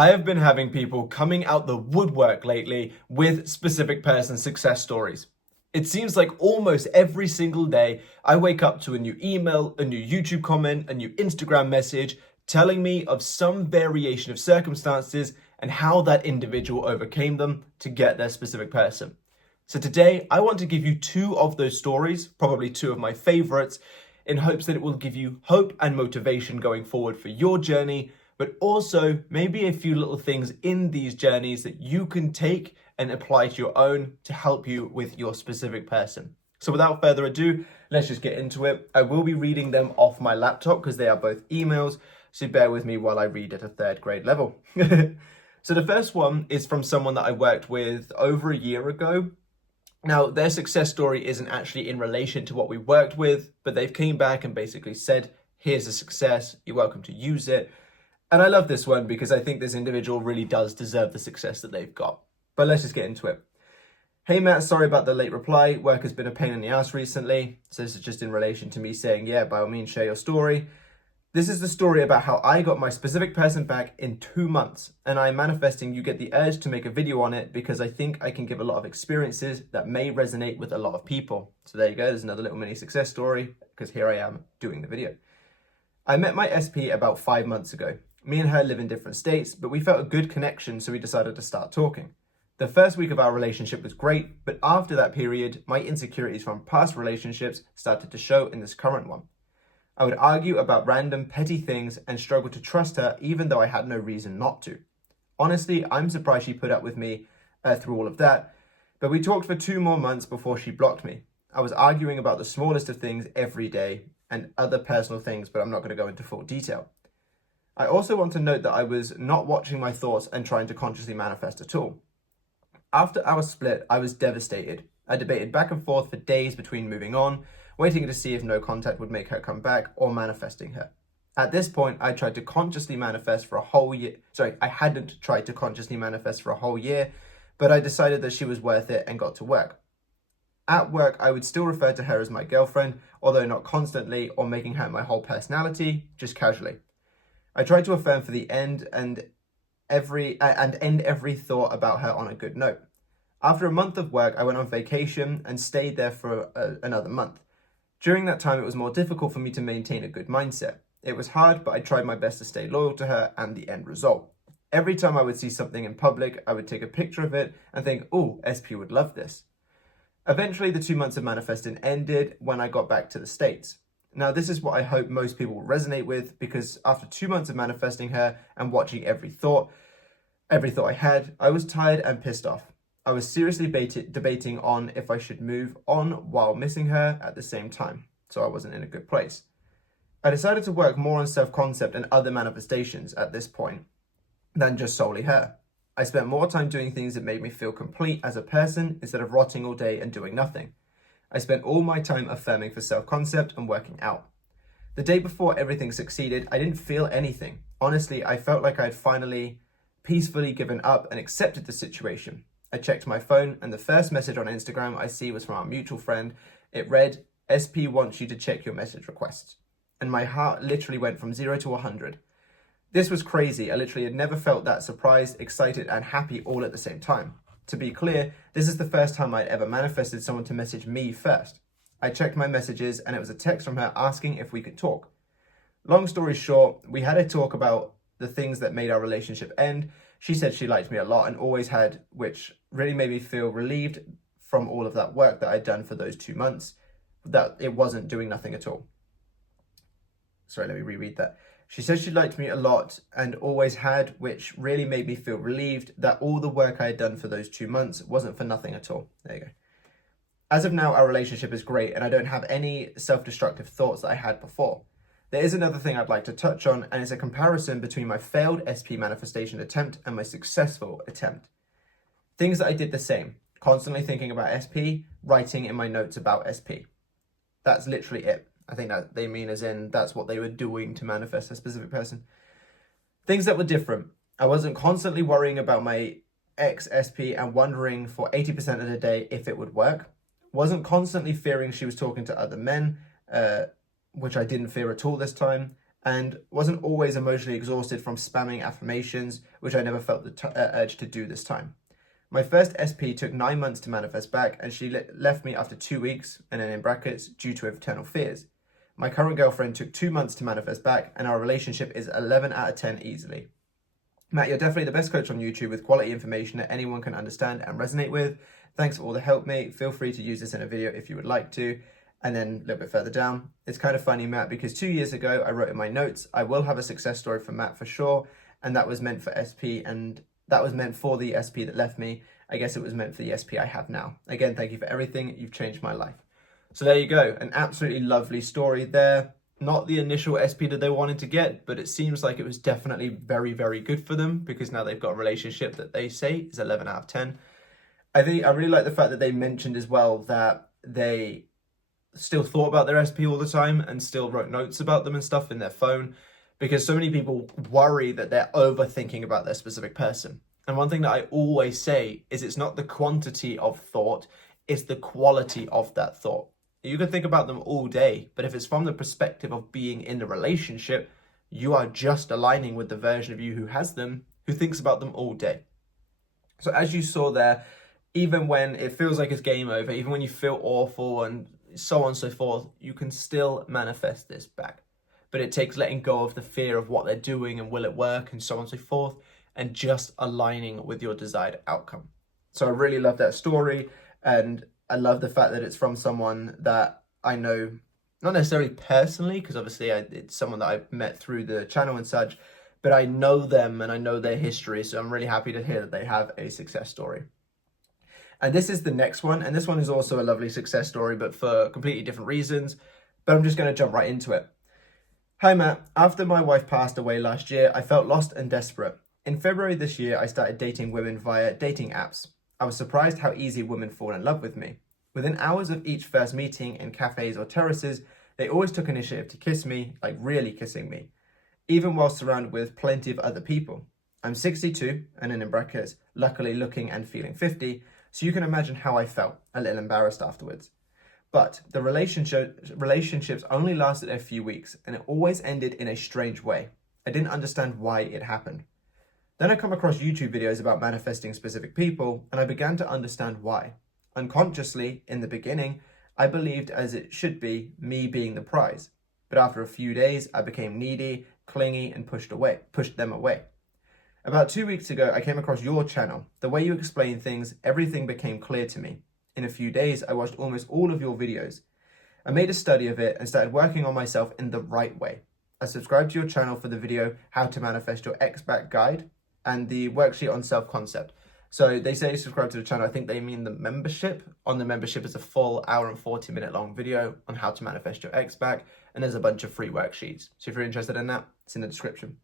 I have been having people coming out the woodwork lately with specific person success stories. It seems like almost every single day I wake up to a new email, a new YouTube comment, a new Instagram message telling me of some variation of circumstances and how that individual overcame them to get their specific person. So today I want to give you two of those stories, probably two of my favorites, in hopes that it will give you hope and motivation going forward for your journey, but also maybe a few little things in these journeys that you can take and apply to your own to help you with your specific person. So without further ado, let's just get into it. I will be reading them off my laptop because they are both emails, so bear with me while I read at a third grade level. So the first one is from someone that I worked with over a year ago. Now, their success story isn't actually in relation to what we worked with, but they've came back and basically said, here's a success, you're welcome to use it. And I love this one because I think this individual really does deserve the success that they've got. But let's just get into it. Hey Matt, sorry about the late reply. Work has been a pain in the ass recently. So this is just in relation to me saying, yeah, by all means, share your story. This is the story about how I got my specific person back in 2 months, and I'm manifesting you get the urge to make a video on it because I think I can give a lot of experiences that may resonate with a lot of people. So there you go, there's another little mini success story because here I am doing the video. I met my SP about 5 months ago. Me and her live in different states, but we felt a good connection, so we decided to start talking. The first week of our relationship was great, but after that period, my insecurities from past relationships started to show in this current one. I would argue about random petty things and struggle to trust her even though I had no reason not to. Honestly, I'm surprised she put up with me through all of that, but we talked for 2 more months before she blocked me. I was arguing about the smallest of things every day and other personal things, but I'm not going to go into full detail. I also want to note that I was not watching my thoughts and trying to consciously manifest at all. After our split, I was devastated. I debated back and forth for days between moving on, waiting to see if no contact would make her come back, or manifesting her. At this point, I tried to consciously manifest for a whole year. I hadn't tried to consciously manifest for a whole year, but I decided that she was worth it and got to work. At work, I would still refer to her as my girlfriend, although not constantly or making her my whole personality, just casually. I tried to affirm for the end and end every thought about her on a good note. After a month of work, I went on vacation and stayed there for another month. During that time, it was more difficult for me to maintain a good mindset. It was hard, but I tried my best to stay loyal to her and the end result. Every time I would see something in public, I would take a picture of it and think, oh, SP would love this. Eventually, the 2 months of manifesting ended when I got back to the States. Now, this is what I hope most people will resonate with, because after 2 months of manifesting her and watching every thought I had, I was tired and pissed off. I was seriously debating on if I should move on while missing her at the same time, so I wasn't in a good place. I decided to work more on self-concept and other manifestations at this point than just solely her. I spent more time doing things that made me feel complete as a person instead of rotting all day and doing nothing. I spent all my time affirming for self-concept and working out. The day before everything succeeded, I didn't feel anything. Honestly, I felt like I had finally peacefully given up and accepted the situation. I checked my phone, and the first message on Instagram I see was from our mutual friend. It read, SP wants you to check your message requests. And my heart literally went from 0 to 100. This was crazy. I literally had never felt that surprised, excited, and happy all at the same time. To be clear, this is the first time I'd ever manifested someone to message me first. I checked my messages, and it was a text from her asking if we could talk. Long story short, we had a talk about the things that made our relationship end. She said she liked me a lot and always had, which really made me feel relieved from all of that work that I'd done for those 2 months, that it wasn't doing nothing at all. Sorry, let me reread that. She said she liked me a lot and always had, which really made me feel relieved that all the work I had done for those 2 months wasn't for nothing at all. There you go. As of now, our relationship is great and I don't have any self-destructive thoughts that I had before. There is another thing I'd like to touch on, and it's a comparison between my failed SP manifestation attempt and my successful attempt. Things that I did the same, constantly thinking about SP, writing in my notes about SP. That's literally it. I think that they mean as in that's what they were doing to manifest a specific person. Things that were different. I wasn't constantly worrying about my ex-SP and wondering for 80% of the day if it would work. Wasn't constantly fearing she was talking to other men, which I didn't fear at all this time. and wasn't always emotionally exhausted from spamming affirmations, which I never felt the urge to do this time. My first SP took 9 months to manifest back, and she left me after 2 weeks, and then in brackets, due to eternal fears. My current girlfriend took 2 months to manifest back, and our relationship is 11 out of 10 easily. Matt, you're definitely the best coach on YouTube with quality information that anyone can understand and resonate with. Thanks for all the help, mate. Feel free to use this in a video if you would like to. And then a little bit further down, it's kind of funny, Matt, because 2 years ago, I wrote in my notes, I will have a success story for Matt for sure. And that was meant for SP, and that was meant for the SP that left me. I guess it was meant for the SP I have now. Again, thank you for everything. You've changed my life. So there you go. An absolutely lovely story there. Not the initial SP that they wanted to get, but it seems like it was definitely very, very good for them because now they've got a relationship that they say is 11 out of 10. I really like the fact that they mentioned as well that they still thought about their SP all the time and still wrote notes about them and stuff in their phone, because so many people worry that they're overthinking about their specific person. And one thing that I always say is it's not the quantity of thought, it's the quality of that thought. You can think about them all day, but if it's from the perspective of being in the relationship, you are just aligning with the version of you who has them, who thinks about them all day. So as you saw there, even when it feels like it's game over, even when you feel awful and so on and so forth, you can still manifest this back. But it takes letting go of the fear of what they're doing and will it work and so on and so forth, and just aligning with your desired outcome. So I really love that story, and I love the fact that it's from someone that I know, not necessarily personally, because obviously it's someone that I've met through the channel and such, but I know them and I know their history, so I'm really happy to hear that they have a success story. And this is the next one, and this one is also a lovely success story, but for completely different reasons, but I'm just going to jump right into it. Hi Matt, after my wife passed away last year, I felt lost and desperate. In February this year, I started dating women via dating apps. I was surprised how easy women fall in love with me. Within hours of each first meeting in cafes or terraces, they always took initiative to kiss me, like really kissing me, even while surrounded with plenty of other people. I'm 62, and in brackets, luckily looking and feeling 50, so you can imagine how I felt, a little embarrassed afterwards. But the relationships only lasted a few weeks, and it always ended in a strange way. I didn't understand why it happened. Then I come across YouTube videos about manifesting specific people, and I began to understand why. Unconsciously, in the beginning, I believed as it should be, me being the prize. But after a few days, I became needy, clingy, and pushed them away. About 2 weeks ago, I came across your channel. The way you explain things, everything became clear to me. In a few days, I watched almost all of your videos. I made a study of it and started working on myself in the right way. I subscribed to your channel for the video, How to Manifest Your Ex-Back Guide, and the worksheet on self-concept. So they say subscribe to the channel. I think they mean the membership. On the membership is a full hour and 40-minute long video on how to manifest your ex-back, and there's a bunch of free worksheets. So if you're interested in that, it's in the description.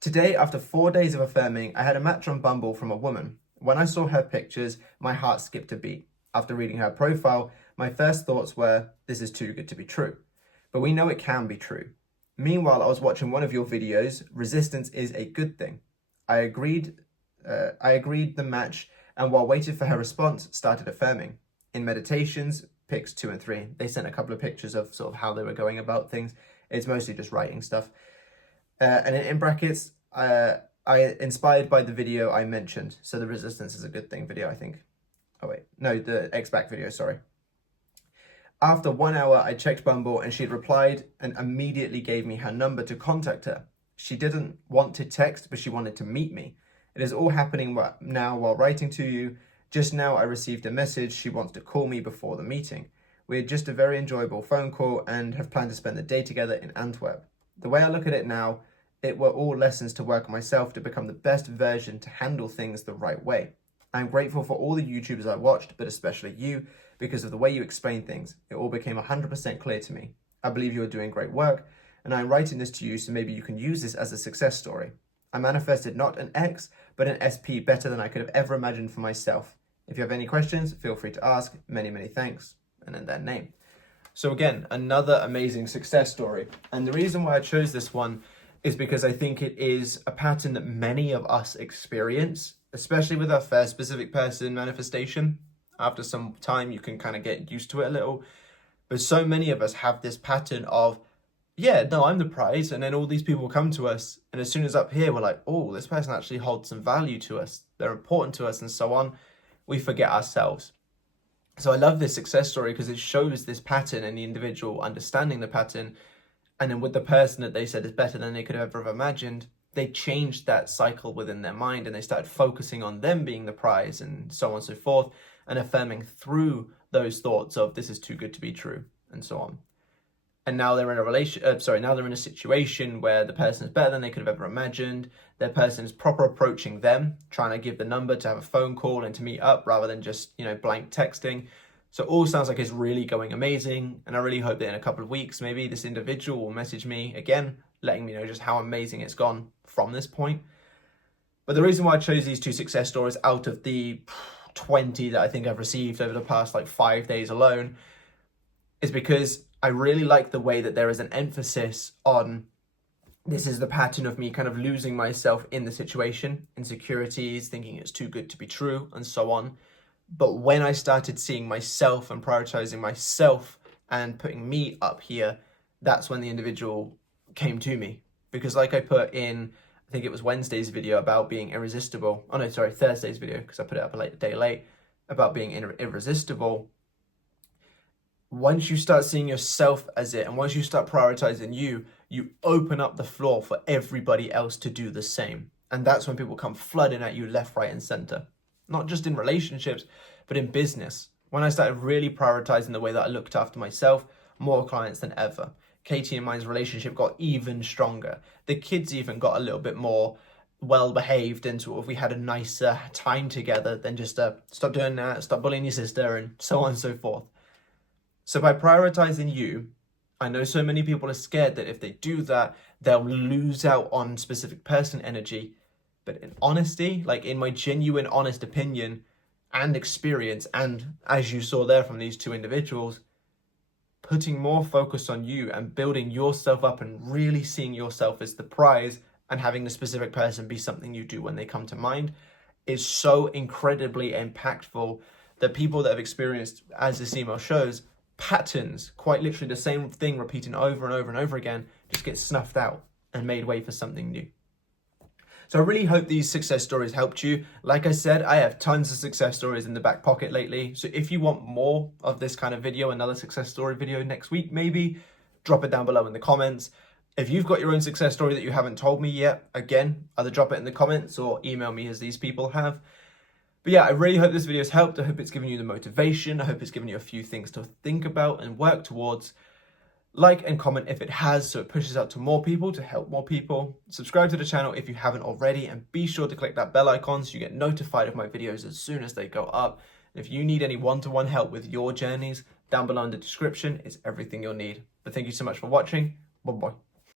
Today, after 4 days of affirming, I had a match on Bumble from a woman. When I saw her pictures, my heart skipped a beat. After reading her profile, my first thoughts were, this is too good to be true. But we know it can be true. Meanwhile, I was watching one of your videos, Resistance is a Good Thing. I agreed the match, and while waiting for her response, started affirming. In meditations, pics 2 and 3, they sent a couple of pictures of sort of how they were going about things. It's mostly just writing stuff. And in brackets, I inspired by the video I mentioned. So the Resistance is a Good Thing video, I think. Oh wait, no, the ex-back video, sorry. After 1 hour, I checked Bumble and she had replied and immediately gave me her number to contact her. She didn't want to text, but she wanted to meet me. It is all happening now while writing to you. Just now I received a message. She wants to call me before the meeting. We had just a very enjoyable phone call and have planned to spend the day together in Antwerp. The way I look at it now, it were all lessons to work on myself to become the best version to handle things the right way. I'm grateful for all the YouTubers I watched, but especially you, because of the way you explain things. It all became 100% clear to me. I believe you are doing great work, and I'm writing this to you so maybe you can use this as a success story. I manifested not an X, but an SP better than I could have ever imagined for myself. If you have any questions, feel free to ask. Many, many thanks. And then their name. So again, another amazing success story. And the reason why I chose this one is because I think it is a pattern that many of us experience, especially with our first specific person manifestation. After some time, you can kind of get used to it a little. But so many of us have this pattern of yeah, no, I'm the prize. And then all these people come to us. And as soon as up here, we're like, oh, this person actually holds some value to us. They're important to us and so on. We forget ourselves. So I love this success story because it shows this pattern and the individual understanding the pattern. And then with the person that they said is better than they could ever have imagined, they changed that cycle within their mind and they started focusing on them being the prize and so on and so forth, and affirming through those thoughts of this is too good to be true and so on. And now they're in a now they're in a situation where the person is better than they could have ever imagined. Their person is proper approaching them, trying to give the number to have a phone call and to meet up rather than just, blank texting. So it all sounds like it's really going amazing. And I really hope that in a couple of weeks, maybe this individual will message me again, letting me know just how amazing it's gone from this point. But the reason why I chose these 2 success stories out of the 20 that I think I've received over the past 5 days alone is because I really like the way that there is an emphasis on this is the pattern of me kind of losing myself in the situation, insecurities, thinking it's too good to be true, and so on. But when I started seeing myself and prioritizing myself and putting me up here, that's when the individual came to me. Because like I put in, I think it was Wednesday's video about being irresistible. Oh no, sorry, Thursday's video, because I put it up a day late, about being irresistible. Once you start seeing yourself as it, and once you start prioritizing you, you open up the floor for everybody else to do the same. And that's when people come flooding at you left, right, and center. Not just in relationships, but in business. When I started really prioritizing the way that I looked after myself, more clients than ever. Katie and mine's relationship got even stronger. The kids even got a little bit more well-behaved, and sort of we had a nicer time together than just stop doing that, stop bullying your sister, and so on and so forth. So by prioritizing you, I know so many people are scared that if they do that, they'll lose out on specific person energy. But in honesty, in my genuine honest opinion and experience, and as you saw there from these 2 individuals, putting more focus on you and building yourself up and really seeing yourself as the prize and having the specific person be something you do when they come to mind is so incredibly impactful that people that have experienced, as this email shows, patterns, quite literally the same thing repeating over and over and over again, just get snuffed out and made way for something new. So I really hope these success stories helped you. Like I said, I have tons of success stories in the back pocket lately. So if you want more of this kind of video, another success story video next week, maybe, drop it down below in the comments. If you've got your own success story that you haven't told me yet, again, either drop it in the comments or email me as these people have. But yeah, I really hope this video has helped. I hope it's given you the motivation. I hope it's given you a few things to think about and work towards. Like and comment if it has, so it pushes out to more people to help more people. Subscribe to the channel if you haven't already, and be sure to click that bell icon so you get notified of my videos as soon as they go up. And if you need any one-to-one help with your journeys, down below in the description is everything you'll need. But thank you so much for watching. Bye-bye.